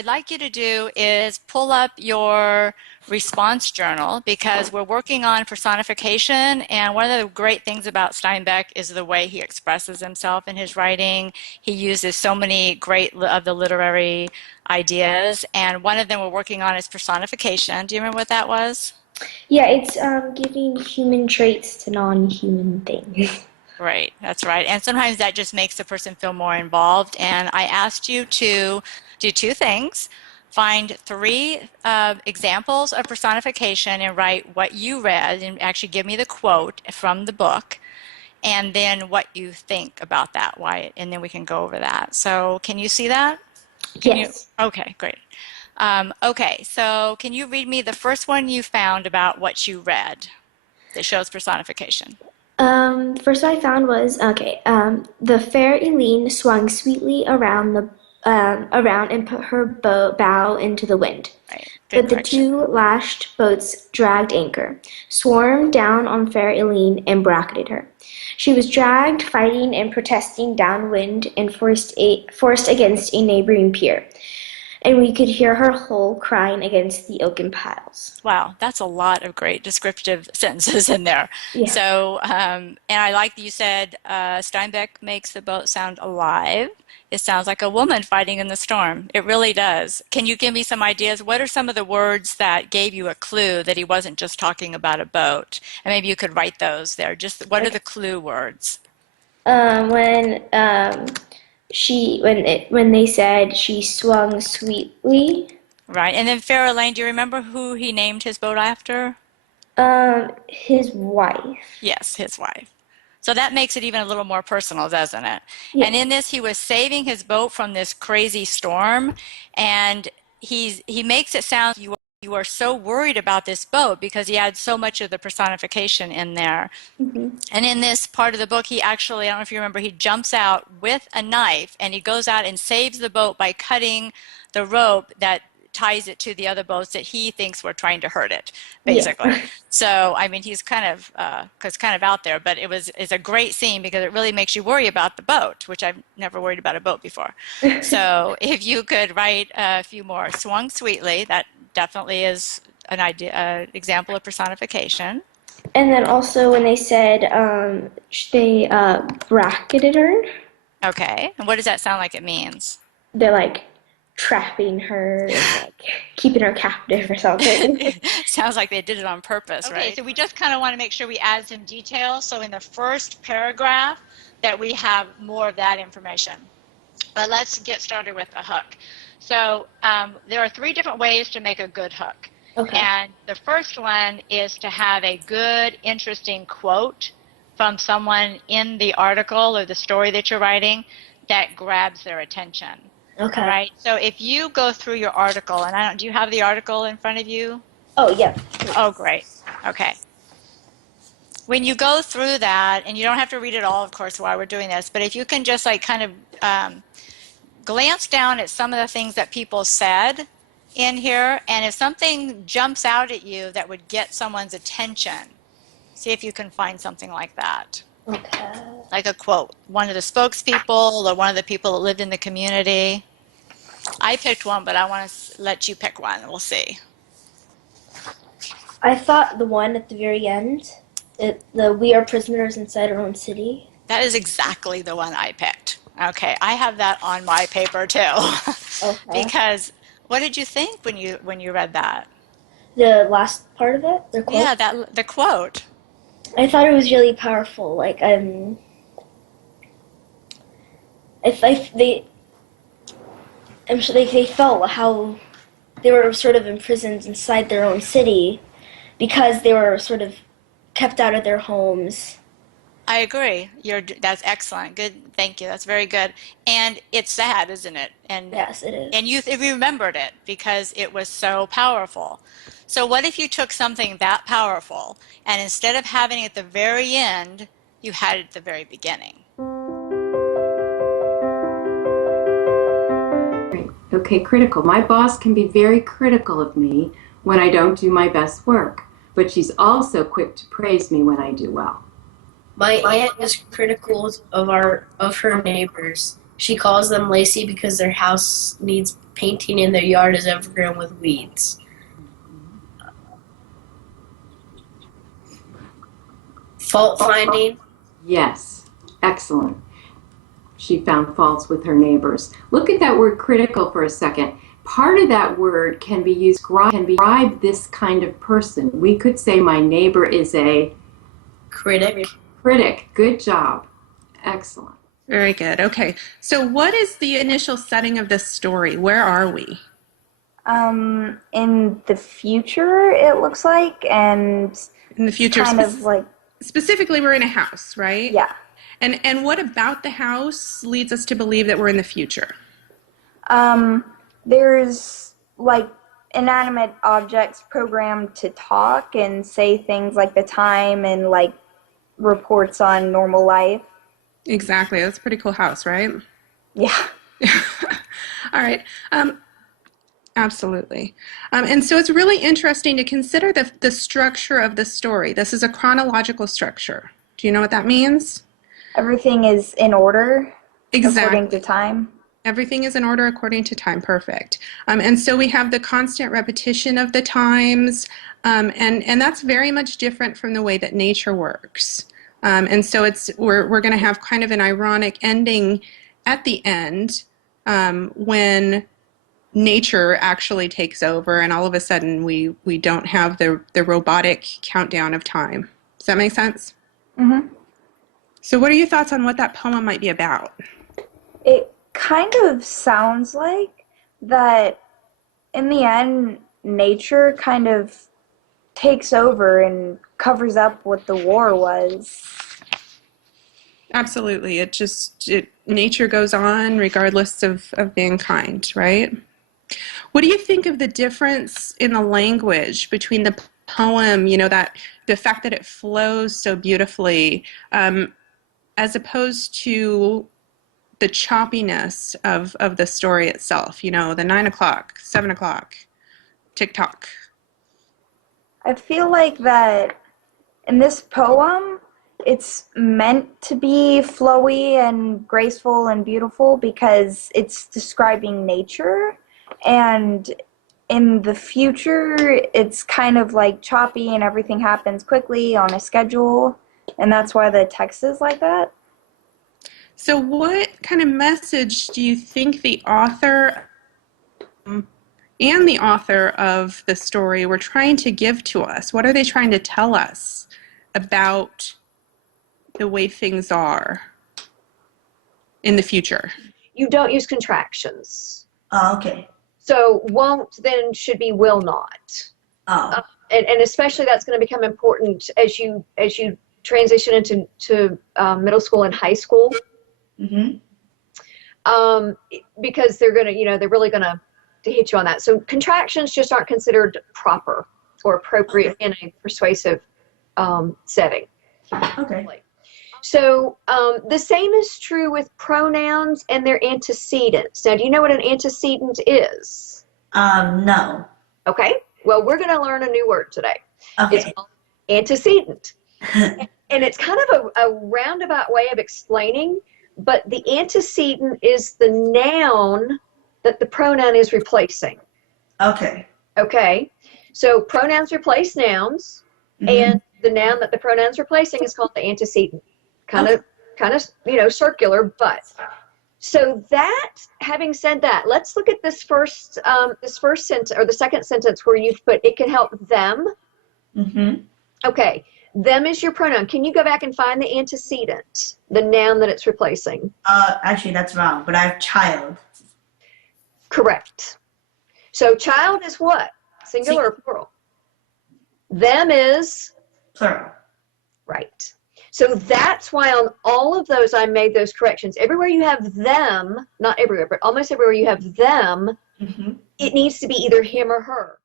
I'd like you to do is pull up your response journal because we're working on personification, and one of the great things about Steinbeck is the way he expresses himself in his writing. He uses so many great of the literary ideas, and one of them we're working on is personification. Do you remember what that was? Yeah, it's giving human traits to non-human things. Right, that's right. And sometimes that just makes the person feel more involved. And I asked you to do two things. Find three examples of personification and write what you read and actually give me the quote from the book and then what you think about that, why, and then we can go over that. So can you see that? Can you? Yes. Okay, great. Okay, so can you read me the first one you found about what you read that shows personification? First one I found was okay. The fair Eileen swung sweetly around and put her bow into the wind. Right, good But the correction. two lashed boats dragged anchor, swarmed down on fair Eileen, and bracketed her. She was dragged, fighting and protesting downwind, and forced against a neighboring pier, and we could hear her hull crying against the oaken piles. Wow, that's a lot of great descriptive sentences in there. Yeah. So, and I like that you said Steinbeck makes the boat sound alive. It sounds like a woman fighting in the storm. It really does. Can you give me some ideas? What are some of the words that gave you a clue that he wasn't just talking about a boat? And maybe you could write those there. Just what are Okay. the clue words? When when they said she swung sweetly, Right. And then Farrah Lane, do you remember who he named his boat after? his wife. Yes, his wife. So that makes it even a little more personal, doesn't it? And in Yes. this, he was saving his boat from this crazy storm, and he makes it sound you are so worried about this boat because he had so much of the personification in there. Hmm. And in this part of the book, he actually, I don't know if you remember, he jumps out with a knife and he goes out and saves the boat by cutting the rope that ties it to the other boats that he thinks were trying to hurt it, Yeah. basically. So, I mean, he's kind of, cause kind of out there, but it's a great scene because it really makes you worry about the boat, which I've never worried about a boat before. So if you could write a few more, swung sweetly, that definitely is an idea, example of personification. And then also when they said they bracketed her, Okay. And what does that sound like it means? they're like trapping her and like keeping her captive or something. Sounds like they did it on purpose, okay, right? So we just kind of want to make sure we add some details. So in the first paragraph that we have more of that information. But let's get started with the hook. So there are three different ways to make a good hook. Okay. And the first one is to have a good, interesting quote from someone in the article or the story that you're writing that grabs their attention. Okay. All right. So if you go through your article, and do you have the article in front of you? Oh, yeah. Oh, great. Okay. When you go through that, and you don't have to read it all, of course, while we're doing this, but if you can just like kind of glance down at some of the things that people said in here, and if something jumps out at you that would get someone's attention, see if you can find something like that. Okay. Like a quote, one of the spokespeople or one of the people that lived in the community. I picked one, but I want to let you pick one. We'll see. I thought the one at the very end, the we are prisoners inside our own city. That is exactly the one I picked. Okay, I have that on my paper too. Okay. Because what did you think when you read that? The last part of it, the quote. Yeah, that the quote. I thought it was really powerful. Like if they, I'm sure they felt how they were sort of imprisoned inside their own city because they were sort of kept out of their homes. I agree. That's excellent. Good. Thank you. That's very good. And it's sad, isn't it? Yes, it is. And you remembered it because it was so powerful. So what if you took something that powerful and instead of having it at the very end, you had it at the very beginning? Right. Okay, critical. My boss can be very critical of me when I don't do my best work, but she's also quick to praise me when I do well. My aunt is critical of her neighbors She calls them lazy because their house needs painting and their yard is overgrown with weeds. Fault finding. Yes, excellent. She found faults with her neighbors. Look at that word critical for a second. Part of that word can be used to describe this kind of person. We could say my neighbor is a Critic. critic. Good job. Excellent. Very good. Okay. So what is the initial setting of this story? Where are we? In the future, it looks like, and In the future, kind of like, specifically, we're in a house, right? yeah. And what about the house leads us to believe that we're in the future? There's like inanimate objects programmed to talk and say things like the time and like reports on normal life. Exactly. That's a pretty cool house, right? Yeah. All right. Absolutely. And so it's really interesting to consider the structure of the story. This is a chronological structure. Do you know what that means? Everything is in order Exactly. according to time. Everything is in order according to time. Perfect. And so we have the constant repetition of the times, and that's very much different from the way that nature works. And so we're going to have kind of an ironic ending at the end when nature actually takes over, and all of a sudden we don't have the robotic countdown of time. Does that make sense? Mm-hmm. So what are your thoughts on what that poem might be about? It kind of sounds like that in the end, nature kind of takes over and covers up what the war was. Absolutely. Nature goes on regardless of mankind, right? What do you think of the difference in the language between the poem, that the fact that it flows so beautifully, as opposed to the choppiness of the story itself, the 9 o'clock, 7 o'clock, tick-tock? I feel like that in this poem, it's meant to be flowy and graceful and beautiful because it's describing nature, and in the future, it's kind of like choppy and everything happens quickly on a schedule, and that's why the text is like that. So what kind of message do you think the author and the author of the story were trying to give to us? What are they trying to tell us about the way things are in the future? You don't use contractions. Oh, okay. So won't then should be will not. Oh. And especially that's going to become important as you transition into middle school and high school. Mm-hmm. Because they're going to, they're really going to hit you on that. So contractions just aren't considered proper or appropriate in a persuasive setting. Okay. So the same is true with pronouns and their antecedents. Now, do you know what an antecedent is? No. Okay. Well, we're going to learn a new word today. Okay. It's called antecedent. And it's kind of a roundabout way of explaining, but the antecedent is the noun that the pronoun is replacing. Okay. Okay. So pronouns replace nouns, and the noun that the pronoun's replacing is called the antecedent. Kind of, circular, but. So that, having said that, let's look at this first sentence, or the second sentence where you've put, it can help them. Mm-hmm. Okay. Them is your pronoun. Can you go back and find the antecedent, the noun that it's replacing? Actually, that's wrong, but I have child. Correct. So child is what? Singular or plural? Them is? Plural. Right. So that's why on all of those I made those corrections. Everywhere you have them, not everywhere, but almost everywhere you have them, it needs to be either him or her.